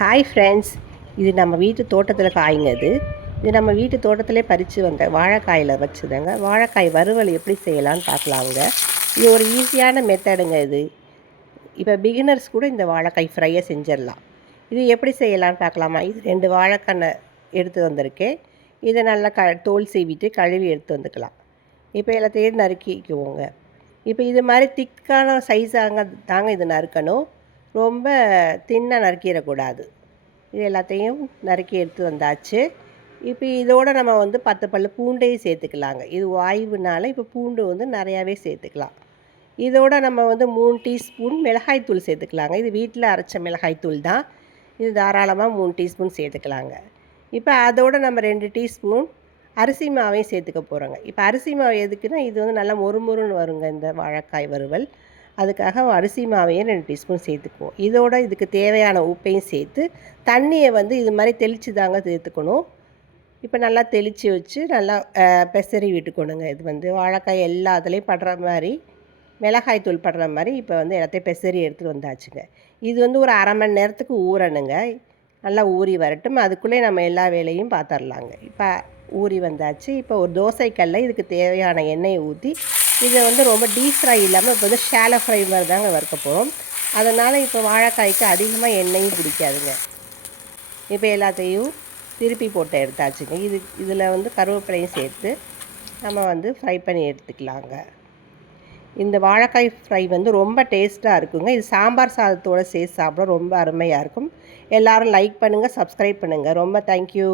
Hi friends, இது நம்ம வீட்டு தோட்டத்தில் காய்ங்க. இது நம்ம வீட்டு தோட்டத்திலே பறித்து வந்த வாழைக்காயில் வச்சுதாங்க. வாழைக்காய் வறுவல் எப்படி செய்யலான்னு பார்க்கலாங்க. இது ஒரு ஈஸியான மெத்தடுங்க. இப்போ பிகினர்ஸ் கூட இந்த வாழைக்காய் ஃப்ரையை செஞ்சிடலாம். இது எப்படி செய்யலான்னு பார்க்கலாமா? இது 2 வாழைக்கண்ணை எடுத்து வந்திருக்கேன். இதை நல்லா தோல் சீவிட்டு கழுவி எடுத்து வந்துக்கலாம். இப்போ எல்லாத்தையும் நறுக்கிக்குவோங்க. இப்போ இது மாதிரி திக்கான சைஸாங்க தாங்க இது நறுக்கணும். ரொம்ப தின்னாக நறுக்கிடக்கூடாது. இது எல்லாத்தையும் நறுக்கி எடுத்து வந்தாச்சு. இப்போ இதோடு நம்ம 10 பல் பூண்டையும் சேர்த்துக்கலாங்க. இது வாய்வுனால இப்போ பூண்டு நிறையாவே சேர்த்துக்கலாம். இதோட நம்ம 3 டீஸ்பூன் மிளகாய்த்தூள் சேர்த்துக்கலாங்க. இது வீட்டில் அரைச்ச மிளகாய்த்தூள் தான். இது தாராளமாக 3 டீஸ்பூன் சேர்த்துக்கலாங்க. இப்போ அதோடு நம்ம 2 டீஸ்பூன் அரிசி மாவையும் சேர்த்துக்க போகிறோங்க. இப்போ அரிசி மாவு எதுக்குன்னா, இது நல்லா மொறுமொறுன்னு வருங்க இந்த வாழைக்காய் வறுவல். அதுக்காக அரிசி மாவையும் 2 டீஸ்பூன் சேர்த்துக்குவோம். இதோட இதுக்கு தேவையான உப்பையும் சேர்த்து தண்ணியை இது மாதிரி தெளித்து தாங்க சேர்த்துக்கணும். இப்போ நல்லா தெளித்து வச்சு நல்லா பெசரி விட்டுக்கணுங்க. இது வாழைக்காய் எல்லாத்துலேயும் படுற மாதிரி, மிளகாய் தூள் படுற மாதிரி இப்போ எல்லாத்தையும் பெசரி எடுத்துகிட்டு வந்தாச்சுங்க. இது ஒரு அரை மணி நேரத்துக்கு ஊறணுங்க. நல்லா ஊறி வரட்டும். அதுக்குள்ளே நம்ம எல்லா வேலையும் பார்த்துடலாங்க. இப்போ ஊறி வந்தாச்சு. இப்போ ஒரு தோசைக்கல்ல இதுக்கு தேவையான எண்ணெயை ஊற்றி இதை ரொம்ப டீப் ஃப்ரை இல்லாமல் இப்போ ஷாலோ ஃப்ரை மாதிரி தாங்க வறுக்க போகிறோம். அதனால் இப்போ வாழைக்காய்க்கு அதிகமாக எண்ணெயும் பிடிக்காதுங்க. இப்போ எல்லாத்தையும் திருப்பி போட்டு எடுத்தாச்சுங்க. இதில் கருவேப்பிலையும் சேர்த்து நம்ம ஃப்ரை பண்ணி எடுத்துக்கலாங்க. இந்த வாழைக்காய் ஃப்ரை ரொம்ப டேஸ்ட்டாக இருக்குங்க. இது சாம்பார் சாதத்தோடு சேர்த்து சாப்பிட ரொம்ப அருமையாக இருக்கும். எல்லோரும் லைக் பண்ணுங்கள், சப்ஸ்கிரைப் பண்ணுங்கள். ரொம்ப தேங்க்யூ.